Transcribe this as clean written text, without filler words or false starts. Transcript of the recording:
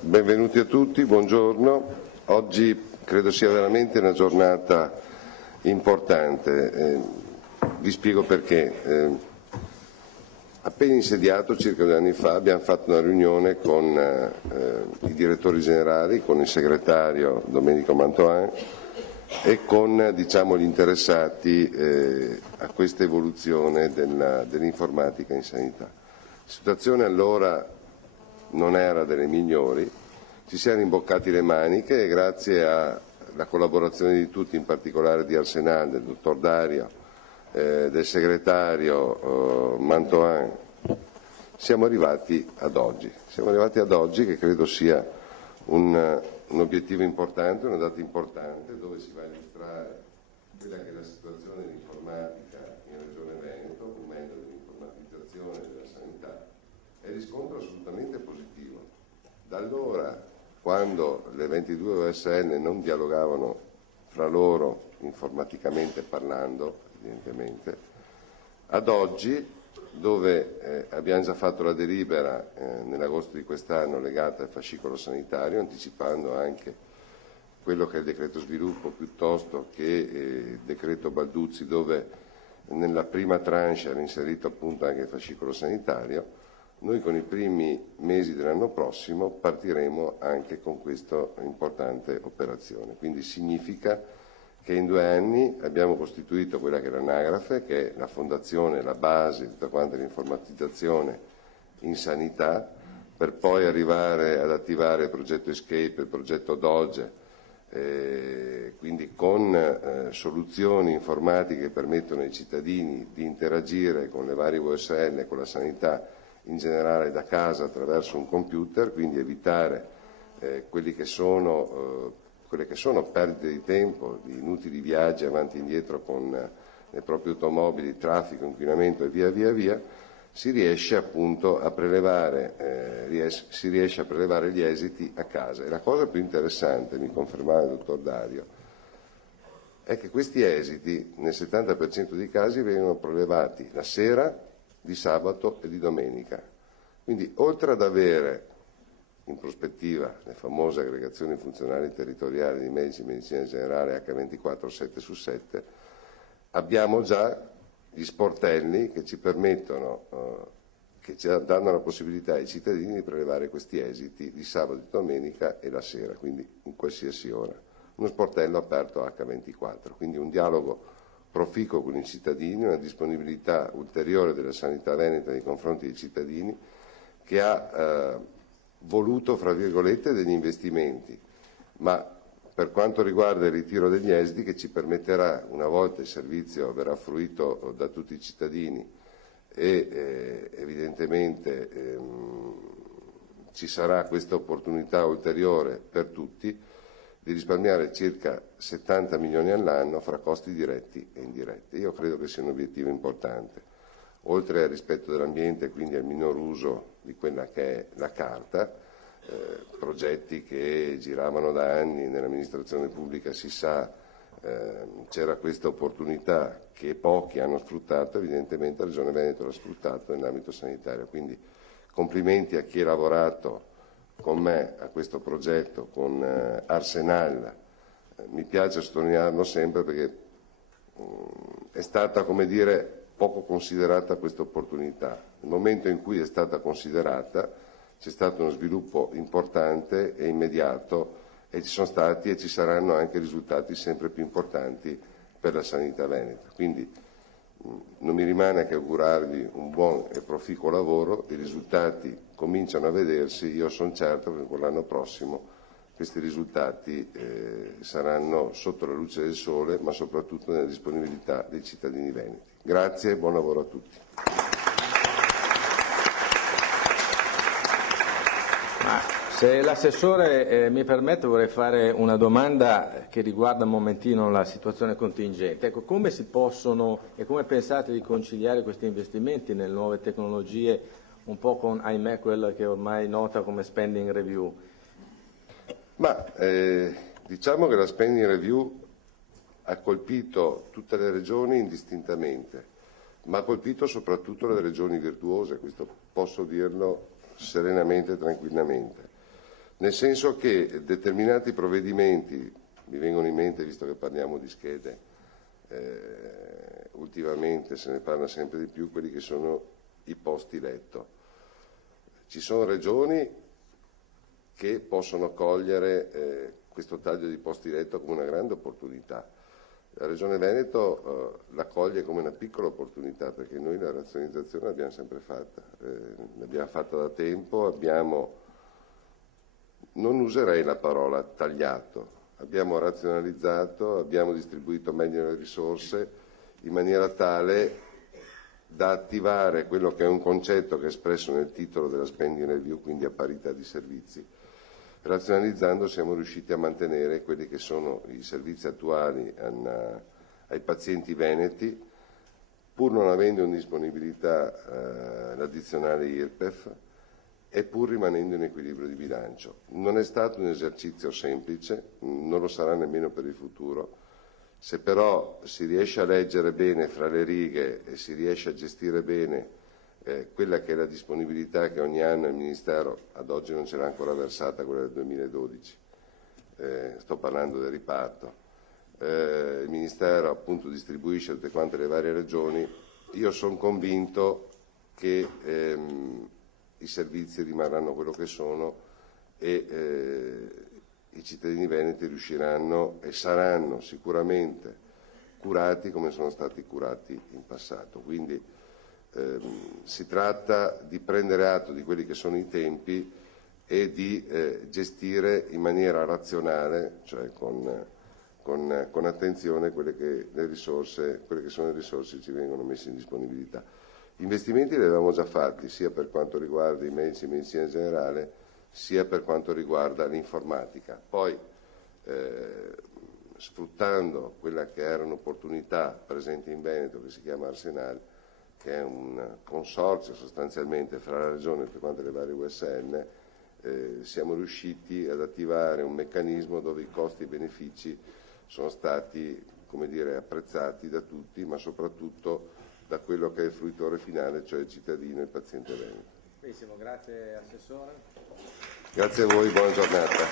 Benvenuti a tutti, buongiorno. Oggi credo sia veramente una giornata importante. Vi spiego perché. Appena insediato, circa 2 anni fa, abbiamo fatto una riunione con i direttori generali, con il segretario Domenico Mantoan e con gli interessati a questa evoluzione dell'informatica in sanità. La situazione allora non era delle migliori, ci siamo imboccati le maniche e grazie alla collaborazione di tutti, in particolare di Arsenal, del dottor Dario, del segretario Mantoan, siamo arrivati ad oggi. Siamo arrivati ad oggi, che credo sia un obiettivo importante, una data importante, dove si va a illustrare quella che è la situazione dell'informatica in Regione Veneto, o meglio dell'informatizzazione della sanità, e riscontro assolutamente positivo. Da allora, quando le 22 OSN non dialogavano fra loro informaticamente parlando, evidentemente, ad oggi, dove abbiamo già fatto la delibera nell'agosto di quest'anno legata al fascicolo sanitario, anticipando anche quello che è il decreto sviluppo piuttosto che il decreto Balduzzi, dove nella prima tranche era inserito appunto anche il fascicolo sanitario. Noi con i primi mesi dell'anno prossimo partiremo anche con questa importante operazione, quindi significa che in 2 anni abbiamo costituito quella che è l'anagrafe, che è la fondazione, la base di tutta quanta l'informatizzazione in sanità, per poi arrivare ad attivare il progetto Escape, il progetto Doge, quindi con soluzioni informatiche che permettono ai cittadini di interagire con le varie OSN, con la sanità in generale da casa attraverso un computer, quindi evitare quelle che sono perdite di tempo, di inutili viaggi avanti e indietro con le proprie automobili, traffico, inquinamento e via, si riesce appunto a prelevare, gli esiti a casa. E la cosa più interessante, mi confermava il dottor Dario, è che questi esiti nel 70% dei casi vengono prelevati la sera di sabato e di domenica. Quindi oltre ad avere in prospettiva le famose aggregazioni funzionali territoriali di medici e medicina generale H24 7/7, abbiamo già gli sportelli che ci permettono, che ci danno la possibilità ai cittadini di prelevare questi esiti di sabato e domenica e la sera, quindi in qualsiasi ora. Uno sportello aperto H24, quindi un dialogo proficuo con i cittadini, una disponibilità ulteriore della sanità veneta nei confronti dei cittadini, che ha voluto, fra virgolette, degli investimenti, ma per quanto riguarda il ritiro degli esiti, che ci permetterà, una volta il servizio verrà fruito da tutti i cittadini e evidentemente ci sarà questa opportunità ulteriore per tutti, di risparmiare circa 70 milioni all'anno fra costi diretti e indiretti. Io credo che sia un obiettivo importante, oltre al rispetto dell'ambiente e quindi al minor uso di quella che è la carta, progetti che giravano da anni nell'amministrazione pubblica, si sa, c'era questa opportunità che pochi hanno sfruttato, evidentemente la Regione Veneto l'ha sfruttato nell'ambito sanitario, quindi complimenti a chi ha lavorato con me a questo progetto, con Arsenal. Mi piace sottolinearlo sempre perché è stata, come dire, poco considerata questa opportunità. Nel momento in cui è stata considerata c'è stato uno sviluppo importante e immediato e ci sono stati e ci saranno anche risultati sempre più importanti per la sanità veneta. Quindi non mi rimane che augurarvi un buon e proficuo lavoro, i risultati cominciano a vedersi, io sono certo che con l'anno prossimo questi risultati saranno sotto la luce del sole, ma soprattutto nella disponibilità dei cittadini veneti. Grazie e buon lavoro a tutti. Se l'assessore mi permette, vorrei fare una domanda che riguarda un momentino la situazione contingente. Ecco, come si possono e come pensate di conciliare questi investimenti nelle nuove tecnologie un po' con, ahimè, quella che ormai è nota come spending review? Ma diciamo che la spending review ha colpito tutte le regioni indistintamente, ma ha colpito soprattutto le regioni virtuose, questo posso dirlo serenamente e tranquillamente, nel senso che determinati provvedimenti, mi vengono in mente, visto che parliamo di schede, ultimamente se ne parla sempre di più, quelli che sono i posti letto. Ci sono regioni che possono cogliere questo taglio di posti letto come una grande opportunità. La Regione Veneto la coglie come una piccola opportunità, perché noi la razionalizzazione l'abbiamo sempre fatta, l'abbiamo fatta da tempo, non userei la parola tagliato, abbiamo razionalizzato, abbiamo distribuito meglio le risorse in maniera tale da attivare quello che è un concetto che è espresso nel titolo della spending review, quindi a parità di servizi. Razionalizzando siamo riusciti a mantenere quelli che sono i servizi attuali ai pazienti veneti, pur non avendo in disponibilità l'addizionale IRPEF e pur rimanendo in equilibrio di bilancio. Non è stato un esercizio semplice, non lo sarà nemmeno per il futuro. Se però si riesce a leggere bene fra le righe e si riesce a gestire bene quella che è la disponibilità che ogni anno il Ministero, ad oggi non ce l'ha ancora versata, quella del 2012, sto parlando del riparto, il Ministero appunto distribuisce a tutte quante le varie regioni, io sono convinto che i servizi rimarranno quello che sono e i cittadini veneti riusciranno e saranno sicuramente curati come sono stati curati in passato. Quindi si tratta di prendere atto di quelli che sono i tempi e di gestire in maniera razionale, cioè con attenzione quelle che sono le risorse che ci vengono messe in disponibilità. Gli investimenti li avevamo già fatti, sia per quanto riguarda i medici di medicina generale, sia per quanto riguarda l'informatica. Poi, sfruttando quella che era un'opportunità presente in Veneto, che si chiama Arsenal, che è un consorzio sostanzialmente fra la Regione e tutte quante le varie USN, siamo riusciti ad attivare un meccanismo dove i costi e i benefici sono stati, come dire, apprezzati da tutti, ma soprattutto da quello che è il fruitore finale, cioè il cittadino e il paziente veneto. Benissimo, grazie Assessore. Grazie a voi, buona giornata.